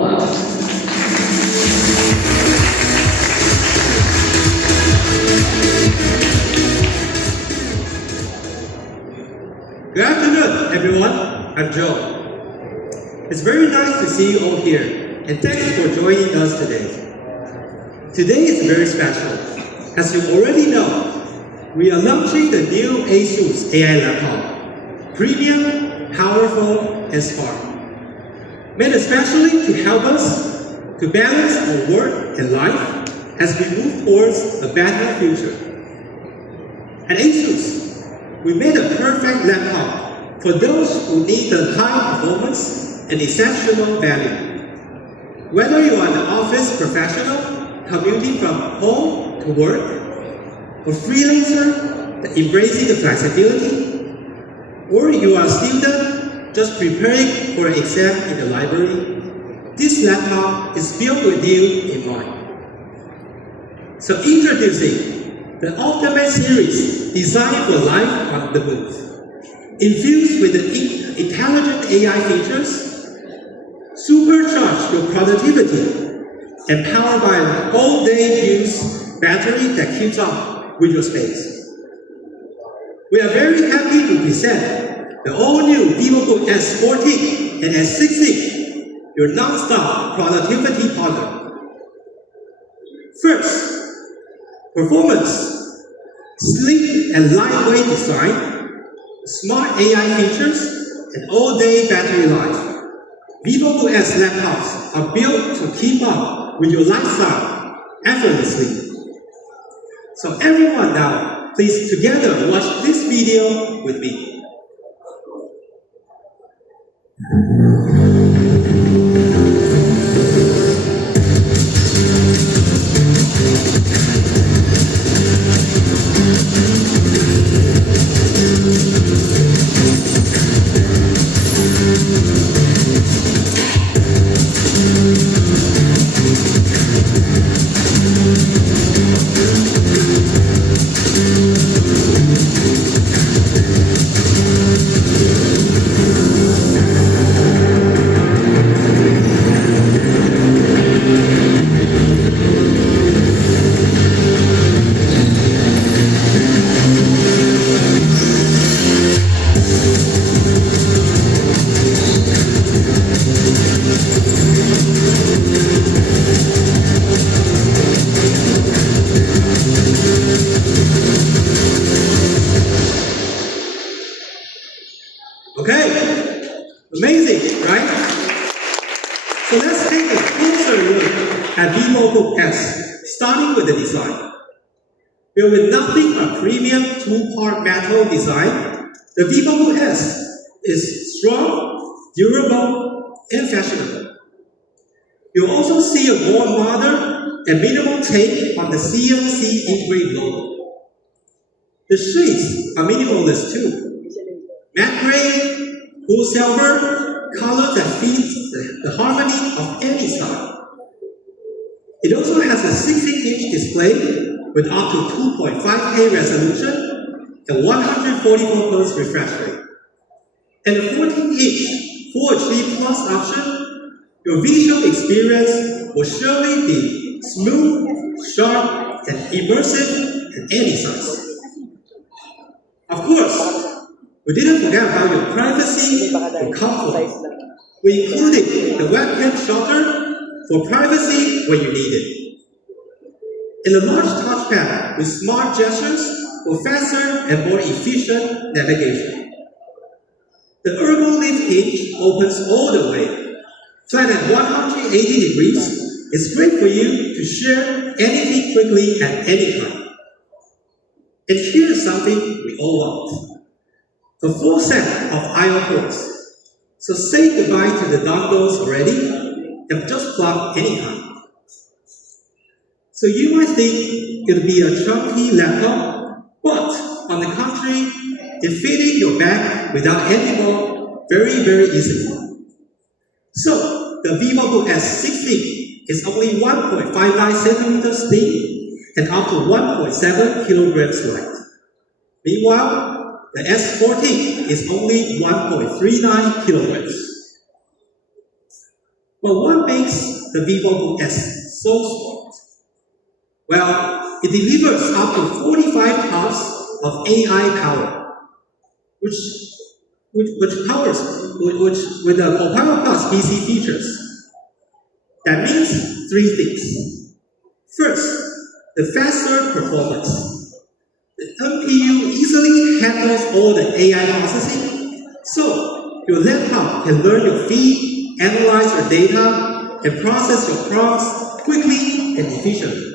applause. Good afternoon, everyone. I'm Joe. It's very nice to see you all here, and thanks for joining us today. Today is very special. As you already know, we are launching the new ASUS AI laptop, premium, powerful, and smart. Made especially to help us to balance our work and life as we move towards a better future. At ASUS, we made a perfect laptop for those who need the high performance and exceptional value. Whether you are an office professional commuting from home to work, a freelancer embracing the flexibility, or you are a student just preparing for an exam in the library, this laptop is built with you in mind. So introducing the Ultimate Series designed for life on the move. Infused with the intelligent AI features, supercharge your productivity, and powered by an all-day use battery that keeps up with your space. We are very happy to present the all-new VivoBook S14 and S16, your non-stop productivity partner. First, performance. Sleek and lightweight design, smart AI features, and all-day battery life. VivoBook S laptops are built to keep up with your lifestyle effortlessly. So everyone now, please together watch this video with me. Okay, amazing, right? So let's take a closer look at VivoBook S, starting with the design. Built with nothing but premium two-part metal design, the VivoBook S is strong, durable, and fashionable. You'll also see a more modern and minimal take on the CMC engraved logo. The shades are minimalist too. Matte gray, cool silver, colors that fit the harmony of any style. It also has a 16-inch display with up to 2.5K resolution and 144 Hz refresh rate. And a 14-inch Full HD Plus option, your visual experience will surely be smooth, sharp, and immersive at any size. Of course, we didn't forget about your privacy and comfort. We included the webcam shutter for privacy when you need it. And a large touchpad with smart gestures for faster and more efficient navigation. The Ergo Lift hinge opens all the way. Flat at 180 degrees, it's great for you to share anything quickly at any time. And here's something we all want. A full set of I/O ports. So say goodbye to the dongles already and just plug anytime. So you might think it'll be a chunky laptop, but on the contrary, it fits in your bag without any more very easily. So the VivoBook S16 is only 1.59 centimeters thick and up to 1.7 kilograms light. Meanwhile, the S14 is only 1.39 kilograms. But what makes the VivoBook S so smart? Well, it delivers up to 45 TOPS of AI power, which powers with the Copilot Plus PC features. That means three things. First, the faster performance. The NPU easily handles all the AI processing, so your laptop can learn your feed, analyze your data, and process your prompts quickly and efficiently.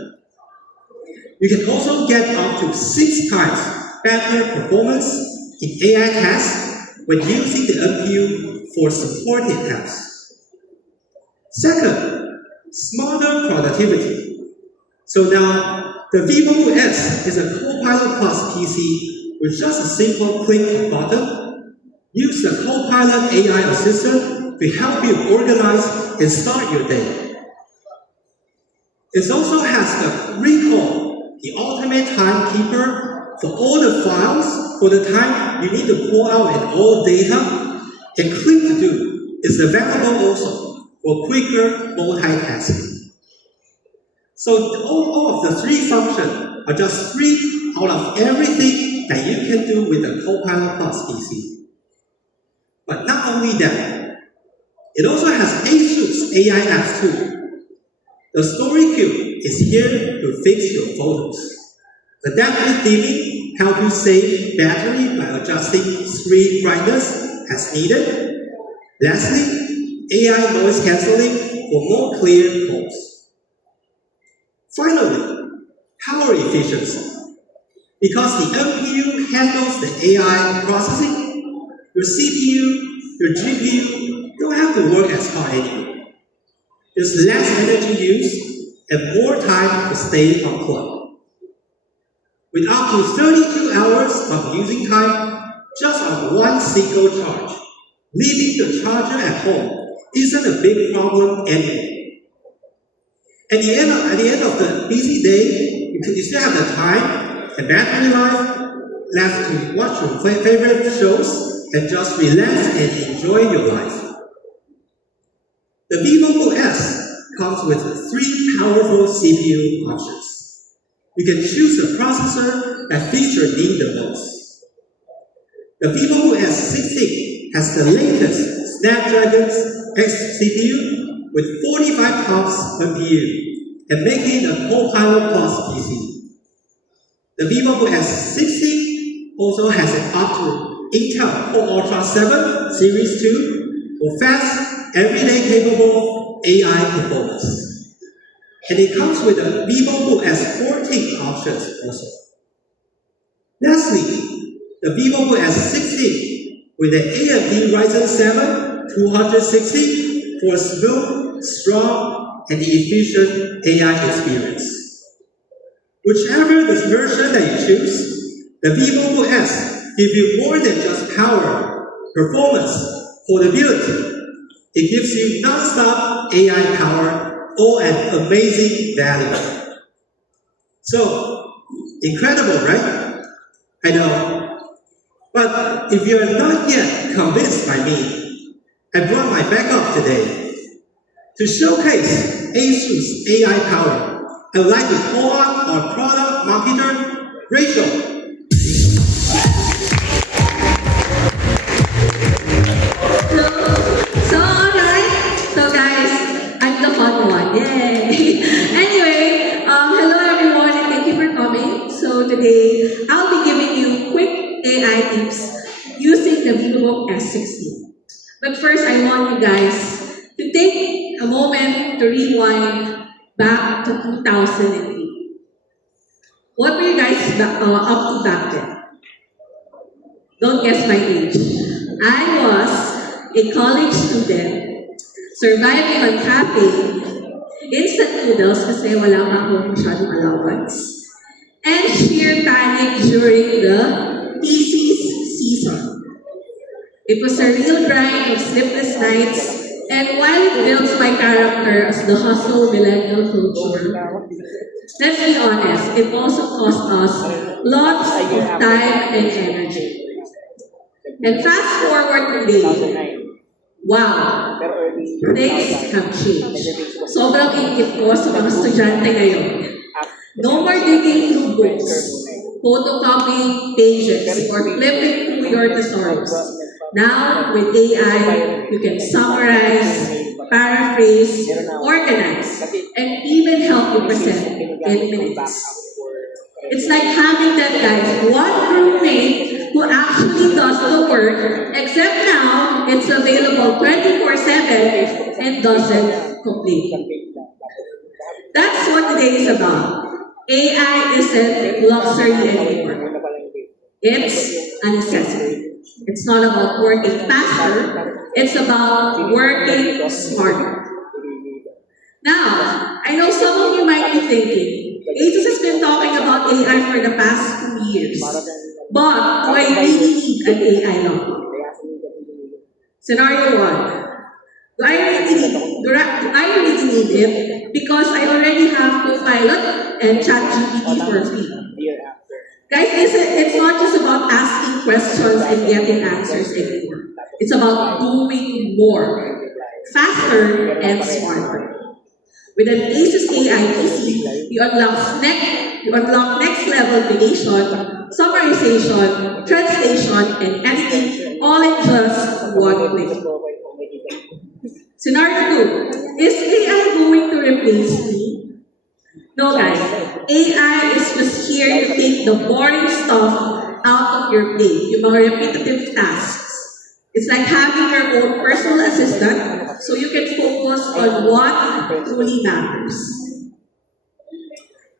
You can also get up to 6 times better performance in AI tasks when using the NPU for supported apps. Second, smarter productivity. So now, the VivoBook S is a Copilot Plus PC with just a simple click of a button. Use the Copilot AI assistant to help you organize and start your day. It also has the Recall, the ultimate timekeeper for all the files for the time you need to pull out and all data, and Click to Do is available also for quicker multitasking. So all of the three functions are just three out of everything that you can do with the Copilot Plus PC. But not only that, it also has ASUS AI apps too. The Story Cube is here to fix your photos. Adaptive dimming helps you save battery by adjusting screen brightness as needed. Lastly, AI noise cancelling for more clear calls. Finally, power efficiency. Because the NPU handles the AI processing, your CPU, your GPU don't have to work as hard anymore. There's less energy used and more time to stay unplugged. With up to 32 hours of using time just on one single charge, leaving the charger at home isn't a big problem anymore. At the end of the busy day, you still have the time and battery life left to watch your favorite shows and just relax and enjoy your life. The VivoBook S comes with 3 powerful CPU options. You can choose the processor that fits your need the most. The VivoBook S16 has the latest Snapdragon X CPU with 45 TOPS NPU and making it a Copilot Plus PC. The VivoBook S16 also has an up to Intel Core Ultra 7 Series 2 for fast, everyday capable AI performance. And it comes with a VivoBook S14 options also. Lastly, the VivoBook S16 with an AMD Ryzen 7 260 for a smooth, strong, and efficient AI experience. Whichever the version that you choose, the VivoBook S gives you more than just power, performance, portability. It gives you non-stop AI power, all at amazing value. So, incredible, right? I know. But if you're not yet convinced by me, I brought my backup today. To showcase ASUS AI power, I would like to call on our product marketer, Rachel. So guys, I'm the fun one. Yay! Anyway, hello everyone and thank you for coming. So today, I'll be giving you quick AI tips using the VivoBook S16. But first, I want you guys to take a moment to rewind back to 2008. What were you guys up to back then? Don't guess my age. I was a college student surviving on caffeine, instant noodles kasi wala pa akong masyadong allowance, and sheer panic during the thesis season. It was a real grind of sleepless nights, and while it builds my character as the hustle millennial culture, let's be honest, it also cost us lots of time and energy. And fast forward today, Wow! Things have changed. Sobrang ingit ko sa mga estudyante ngayon. No more digging through books, photocopying pages, or flipping through your thesaurus. Now, with AI, you can summarize, paraphrase, organize, and even help you present in minutes. It's like having that guy, one roommate who actually does the work, except now it's available 24/7 and doesn't complain. That's what today is about. AI isn't luxury anymore. It's a necessity. It's not about working faster, it's about working smarter. Now, I know some of you might be thinking, ASUS has been talking about AI for the past 2 years. But do I really need an AI laptop? Scenario 1. Do I really need it? Because I already have Copilot and ChatGPT for free. Guys, it's not just about asking questions and getting answers anymore. It's about doing more, faster and smarter. With an ASUS AI PC, you unlock next level creation, summarization, translation, and editing all in just one click. Scenario 2. Is AI going to replace me? No guys, AI is just here to take the boring stuff out of your plate, yung mga repetitive tasks. It's like having your own personal assistant so you can focus on what truly matters.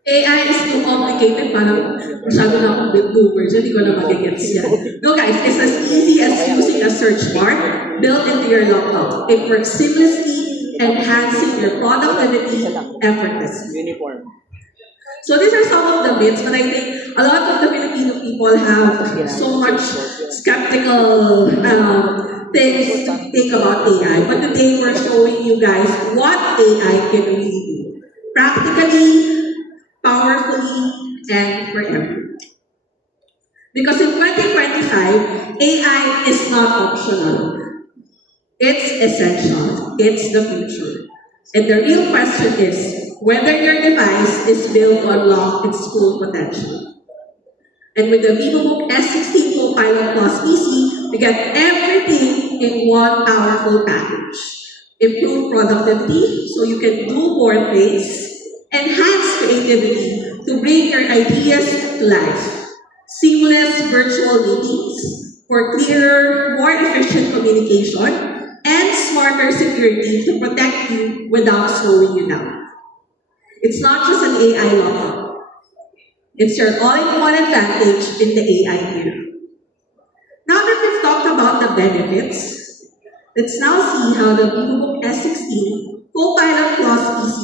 AI is too complicated, parang masyado na akong big boomer dyan, hindi ko na magigets yan. No guys, it's as easy as using a search bar built into your laptop. It works seamlessly, enhancing your productivity effortlessly. So these are some of the myths, but I think a lot of the Filipino people have so much skeptical things to think about AI. But today we're showing you guys what AI can really do. Practically, powerfully, and forever. Because in 2025, AI is not optional. It's essential. It's the future. And the real question is whether your device is built to unlock its full potential. And with the VivoBook S16 Copilot Plus PC, we get everything in one powerful package. Improve productivity so you can do more things. Enhance creativity to bring your ideas to life. Seamless virtual meetings for clearer, more efficient communication, and smarter security to protect you without slowing you down. It's not just an AI laptop. It's your all-in-one advantage in the AI era. Now that we've talked about the benefits, let's now see how the VivoBook S16 Copilot Plus PC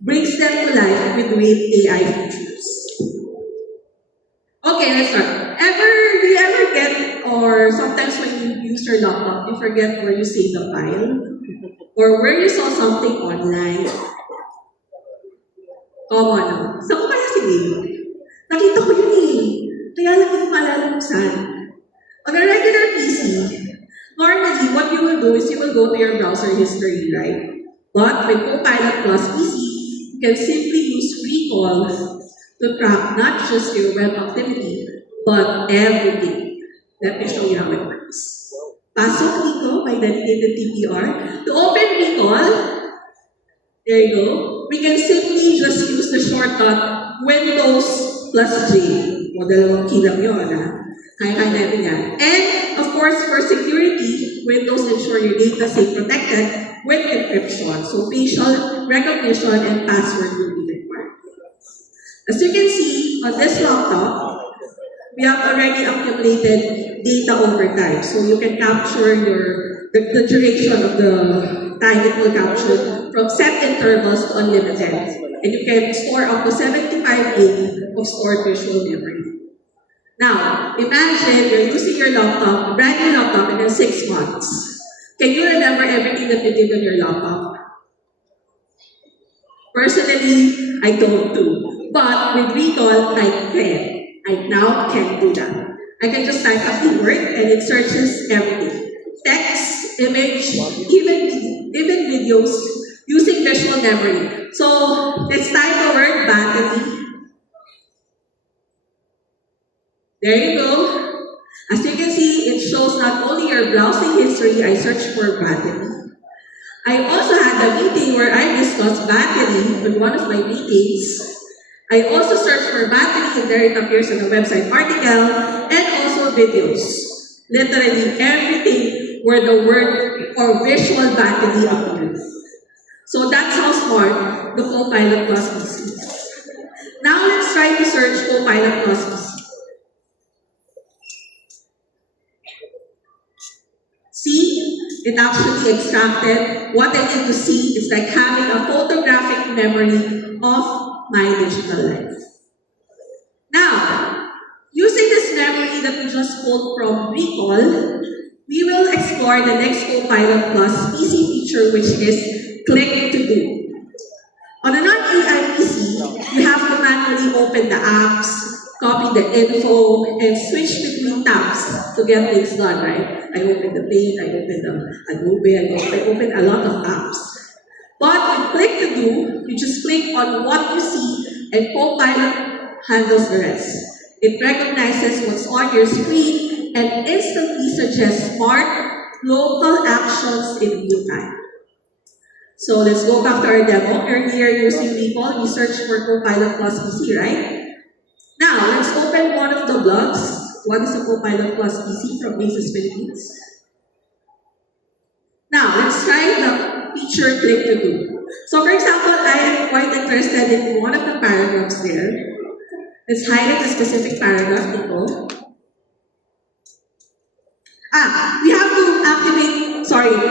brings them to life with great AI features. Okay, let's start. Do you ever get, or sometimes when you use your laptop, you forget where you saved the file? Or where you saw something online? Come on. Saan ko kaya sinave? Nakita ko yun eh. Kaya lang hindi maalala kung saan. On a regular PC, normally what you will do is you will go to your browser history, right? But with Copilot Plus PC, you can simply use Recall to track not just your web activity, but everything. Let me show you how it works. Pasok dito by dedicated TPR. To open Recall, there you go. We can simply just use the shortcut Windows plus J. O dalawang key lang yun, ha? Kaya natin yan. And, of course, for security, Windows ensure your data stay protected with encryption. So facial recognition and password will be required. As you can see, on this laptop, we have already accumulated data over time. So you can capture the duration of the time it will capture from set intervals to unlimited. And you can store up to 75 GB of stored visual memory. Now, imagine you're using your laptop, a brand new laptop, in 6 months. Can you remember everything that you did on your laptop? Personally, I don't do. But with Recall, I can. I now can do that. I can just type a keyword and it searches everything. Text, image, even videos using visual memory. So let's type the word battery. There you go. As you can see, it shows not only your browsing history, I searched for battery. I also had a meeting where I discussed battery with one of my meetings. I also searched for battery and there it appears on the website article and also videos. Literally everything where the word or visual battery appears. So that's how smart the Copilot Plus PC is. Now let's try to search Copilot Plus PC. See, it actually extracted what I need to see. It's like having a photographic memory of my digital life. Now, using this memory that we just pulled from Recall, we will explore the next Copilot Plus PC feature, which is Click to Do. On a non-AI PC, you have to manually open the apps, copy the info, and switch between tabs to get things done, right? I open the Paint, I open the Adobe, I open a lot of apps. But with Click to Do, you just click on what you see and Copilot handles the rest. It recognizes what's on your screen and instantly suggests smart local actions in real time. So let's go back to our demo. Earlier using Recall, we searched for Copilot Plus PC, right? Now, let's open one of the blogs. What is a Copilot Plus PC from Basis Philippines? Now, let's try the feature Click to Do. So for example, I am quite interested in one of the paragraphs there. Let's highlight a specific paragraph, people.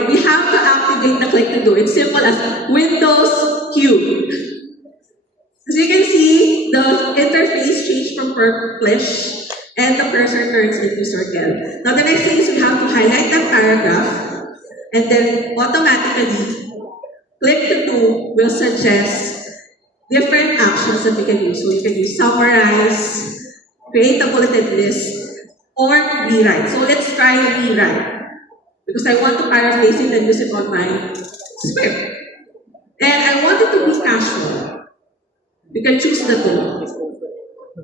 We have to activate the Click to Do. It's simple as Windows Q. As you can see, the interface changed from purplish and the cursor turns into circle. Now the next thing is we have to highlight that paragraph and then automatically Click to Do will suggest different actions that we can use. So you can use summarize, create a bulleted list, or rewrite. So let's try rewrite. Because I want to paraphrase it and use it on my script. And I want it to be casual. You can choose the tone.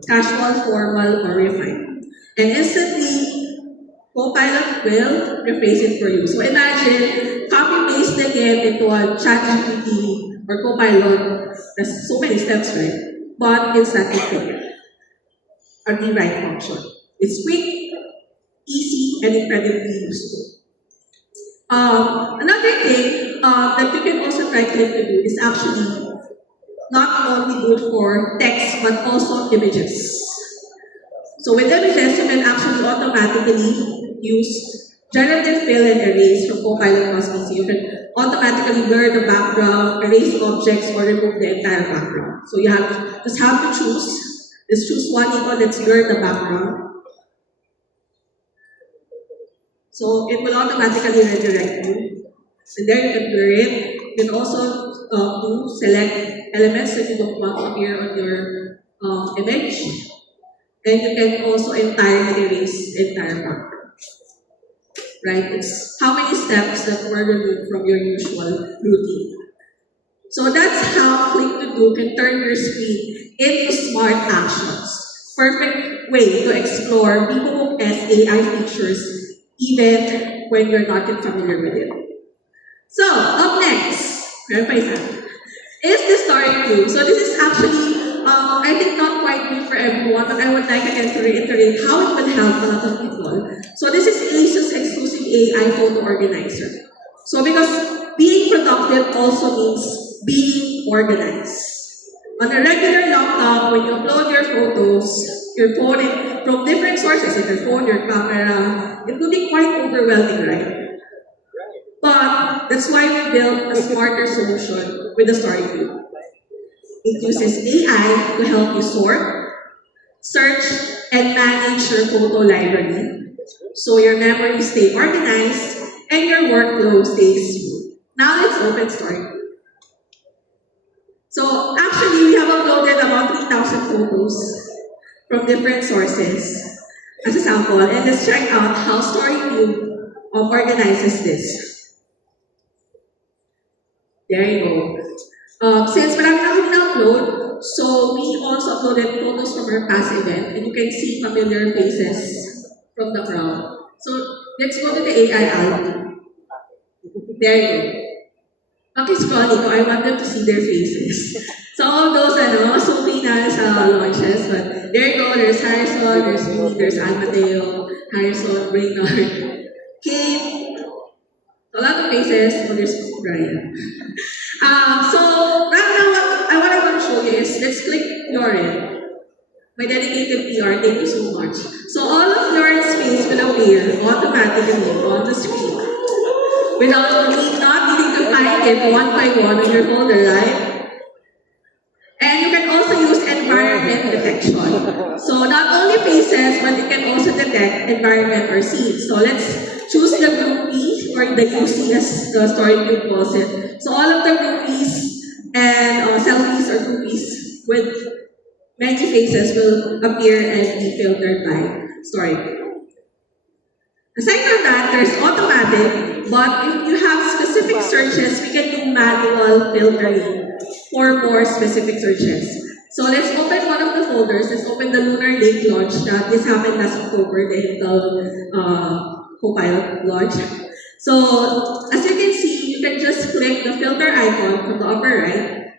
Casual, formal, or refined. And instantly, Copilot will rephrase it for you. So imagine, copy-paste again into a ChatGPT or Copilot. There's so many steps, right? But it's not quick. A rewrite function. It's quick, easy, and incredibly useful. Another thing that you can also try Click to Do is actually not only good for text but also images. So with images, you can actually automatically use generative fill and erase from Copilot Plus PC. You can automatically blur the background, erase objects, or remove the entire background. So you just have to choose. Let's choose one equal. Let's blur the background. So it will automatically redirect you. And there you can blur it. You can also select elements that you don't want to appear on your image. And you can also entirely erase the entire background. Right? It's how many steps that were removed from your usual routine. So that's how Click to Do can turn your screen into smart actions. Perfect way to explore VivoBook S AI features even when you're not yet familiar with it. So, up next, is the story view. So this is actually, I think not quite new for everyone, but I would like again to reiterate how it will help a lot of people. So this is ASUS exclusive AI photo organizer. So because being productive also means being organized. On a regular laptop, when you upload your photos, your phone, from different sources, like your phone, your camera, it will be quite overwhelming, right? But that's why we built a smarter solution with the Story View. It uses AI to help you sort, search, and manage your photo library so your memories stay organized and your workflow stays smooth. Now let's open Story View. So actually, we have uploaded about 3,000 photos from different sources as a sample, and let's check out how Story View organizes this. There you go. Since marami na kami na-upload, so we also uploaded photos from our past event, and you can see familiar faces from the crowd. So let's go to the AI album. There you go. Paki-scrolling ko, I want them to see their faces. So all those, Sophie na sa launches, but there you go, there's Harrison, there's me, there's Al Mateo, Harrison, Brainerd, Kate, a lot of faces, oh, there's Brian. So right now, what I want to show you is, let's click Yorin, my dedicated PR, thank you so much. So all of Yorin's face will appear automatically on the screen, without me not needing to find it one by one in your folder, right? And you can also use environment detection. So not only faces, but it can also detect environment or scenes. So let's choose the groupie, or the UC as the story group calls it. So all of the groupies and selfies or groupies with many faces will appear and be filtered by story group. Aside from that, there's automatic, but if you have specific searches, we can do manual filtering for more specific searches. So let's open one of the folders. Let's open the Lunar Lake launch. This happened last October, the Intel Copilot launch. So as you can see, you can just click the filter icon from the upper right.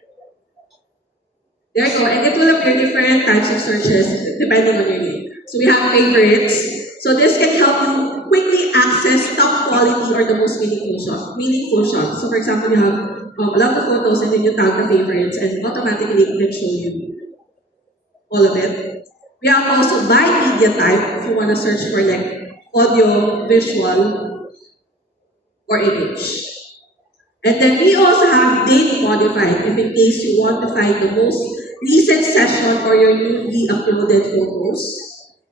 There you go, and it will appear different types of searches depending on your name. So we have favorites. So this can help you quickly access top quality or the most meaningful shots. So for example, you have a lot of photos and then you tag the favorites and automatically it will show you all of it. We have also by media type if you want to search for like audio, visual, or image. And then we also have date modified if in case you want to find the most recent session or your newly uploaded photos.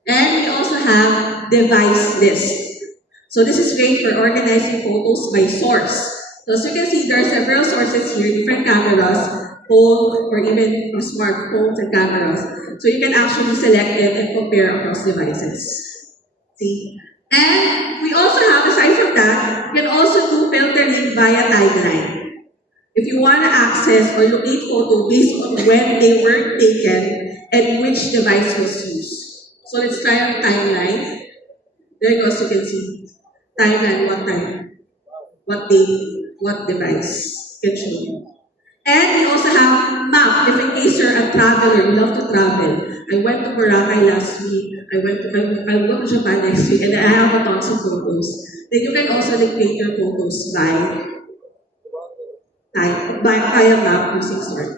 And we also have device list. So this is great for organizing photos by source. So as you can see, there are several sources here, different cameras, phone, or even smartphones and cameras. So you can actually select it and compare across devices. See? And we also have, aside from that, you can also do filtering via timeline. If you want to access or locate photo based on when they were taken and which device was used. So let's try on timeline. There you go, so you can see timeline, what time, what day, what device can show you. And we also have map, if in case you're a traveler, you love to travel. I went to Boracay last week, I'll go to Japan next week, and I have a tons of photos. Then you can also locate your photos via map using Story.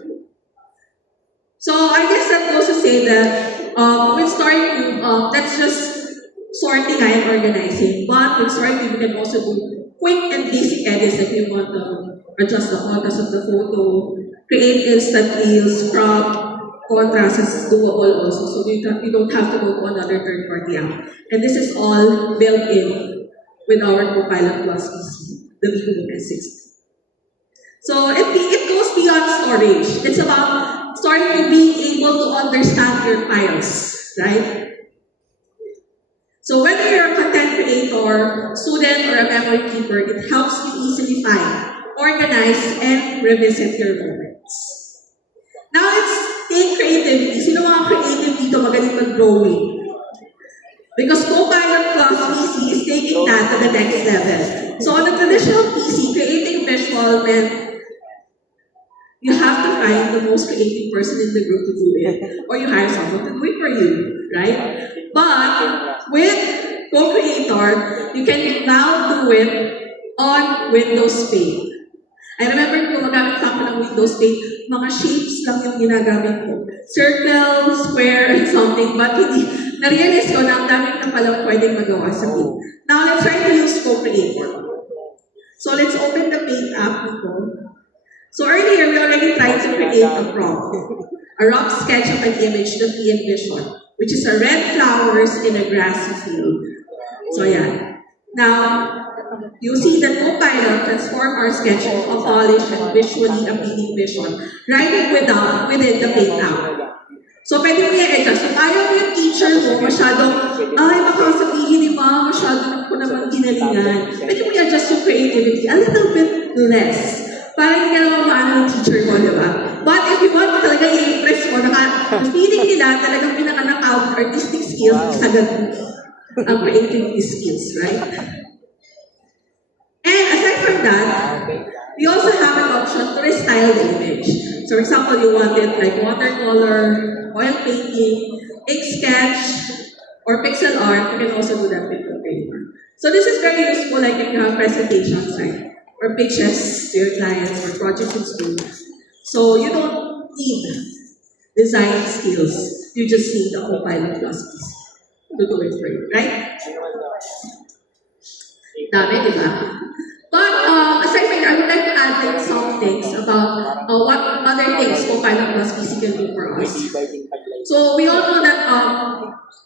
So I guess that goes to say that with Story, that's just sorting and organizing. But with Story, you can also do quick and basic edits if you want to adjust the contrast of the photo, create instant reels, crop, contrast is doable also. So you don't have to go to another third-party app. And this is all built in with our Copilot Plus PC, the VivoBook S60. So it goes beyond storage. It's about starting being able to understand your files, right? So whether you're a content creator, student, or a memory keeper, it helps you easily find, organize, and revisit your moments. Now let's take creativity. Sino mga creative dito magaling mag-drawing? Because Copilot Plus PC is taking that to the next level. So on a traditional PC, creating visual meant you have to find the most creative person in the group to do it, or you hire someone to do it for you, right? But with Co-Creator, you can now do it on Windows Paint. I remember kung magamit ako ng Windows Paint, mga shapes lang yung ginagamit ko. Circle, square, and something, but hindi, na-realize ko na ang dami na palang pwedeng magawa sa Paint. Now, let's try to use Co-Creator. So, let's open the Paint app nito. So earlier, we already tried to create a prompt, a rough sketch of an image that we envisioned, which is a red flowers in a grassy field. So yeah. Now, you see that Copilot transform our sketch into a polished and visually appealing vision right within the Paint app. So pwede mo i-adjust. So ayaw mo yung teacher mo masyadong, ay baka sabihin ni ma, masyado ko naman ginalingan. Pwede mo i-adjust yung creativity a little bit less. Parang hindi ka naman maano ng teacher mo, di ba? But if you want talaga i-impress mo, feeling nila talagang pinakanakaw artistic skills, sagad ang creativity skills, right? And aside from that, we also have an option to restyle the image. So for example, you want it like watercolor, oil painting, ink sketch, or pixel art. You can also do that with the paper. So this is very useful like if you have presentations, right? Or pitches to your clients or projects in school. So you don't need design skills. You just need the Copilot Plus to do it for you, right? Dami, di ba? But aside from that, I would like to add like some things about what other things Copilot Plus PC can do for us. So we all know that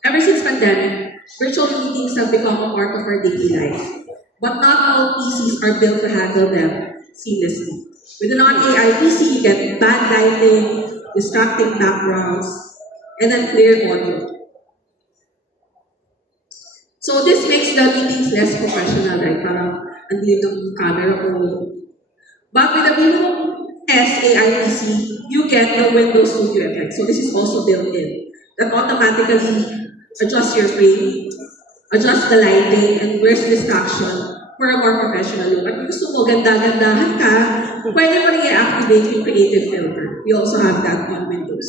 ever since pandemic, virtual meetings have become a part of our daily life. But not all PCs are built to handle them seamlessly. With a non-AI PC, you get bad lighting, distracting backgrounds, and unclear audio. So this makes the meetings less professional, right? Parang andito yung camera ko. But with the Vivo S AI PC, you get the Windows Studio effect. So this is also built in. That automatically adjusts your frame, adjust the lighting, and where's distraction for a more professional look. At kung gusto mo, ganda-gandahan ka, pwede mo rin i-activate yung creative filter. We also have that on Windows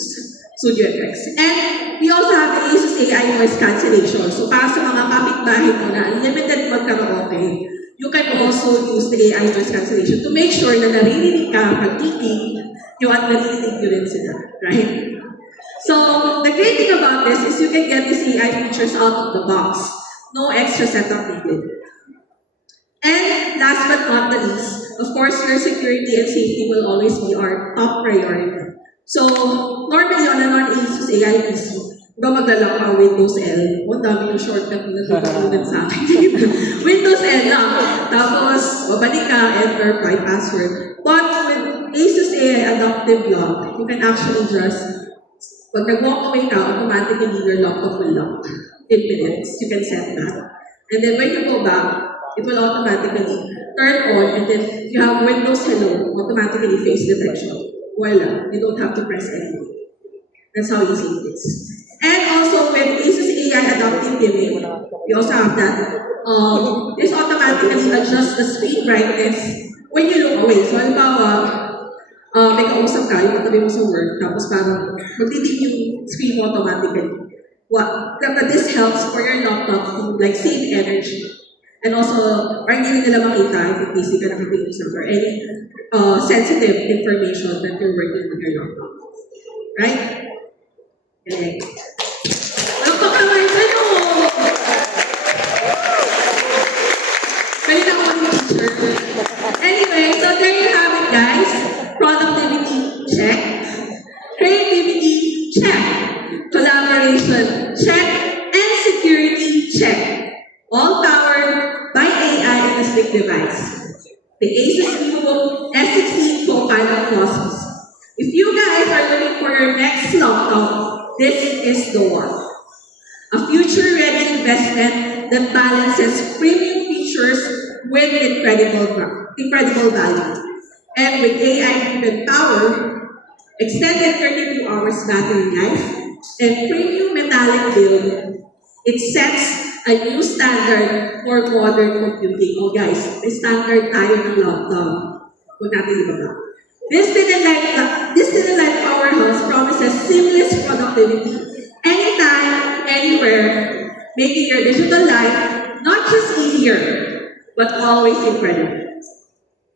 Studio Effects. And we also have the ASUS AI noise cancellation. So para sa mga kapitbahay mo na unlimited magkaraoke, you can also use the AI noise cancellation to make sure na naririnig ka pag meeting, yung at naririnig nyo rin sila. Right? So the great thing about this is you can get these AI features out of the box. No extra setup needed. And last but not the least, of course, your security and safety will always be our top priority. So, normally on a non-ASUS AI PC, diba magdala ka Windows L? O, dami yung shortcut na natutunan sa akin. Windows L lang. Tapos, babalik ka, enter, my password. But with ASUS AI Adaptive Lock, you can actually just, pag nag-walk away ka, automatically your laptop will lock. In minutes, you can set that. And then when you go back, it will automatically turn on, and then you have Windows Hello, automatically face detection. Voila, you don't have to press anything. That's how easy it is. And also with ASUS AI Adaptive Dimming, we also have that. This automatically adjusts the screen brightness when you look away. So halimbawa, may kausap ka, yung katabi mo sa work, tapos parang magdidim yung screen mo automatically. This helps for your laptop to like save energy. And also, parang hindi nila makita if in case ka nakatingin sa or any sensitive information that you're working with your laptop. Right? Okay. Napakaway ka no! Galing ako mag-teacher. Anyway, so there you have it guys. Productivity, check. Creativity, check. Collaboration, check. And security, check. All powered by AI and a slick device. The ASUS VivoBook S16 Copilot Plus. If you guys are looking for your next laptop, this is the one. A future-ready investment that balances premium features with incredible value. And with AI-driven power, extended 32 hours battery life, and premium metallic build, it sets a new standard for modern computing. Oh guys, may standard tayo ng laptop. Kung natin iba. This Light powerhouse promises seamless productivity anytime, anywhere, making your digital life not just easier, but always incredible.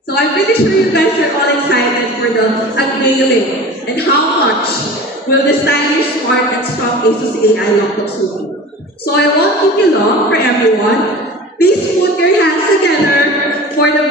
So I'm pretty sure you guys are all excited for the unveiling and how much will the stylish, smart, and strong ASUS AI laptops will be. So I won't keep you long for everyone. Please put your hands together for the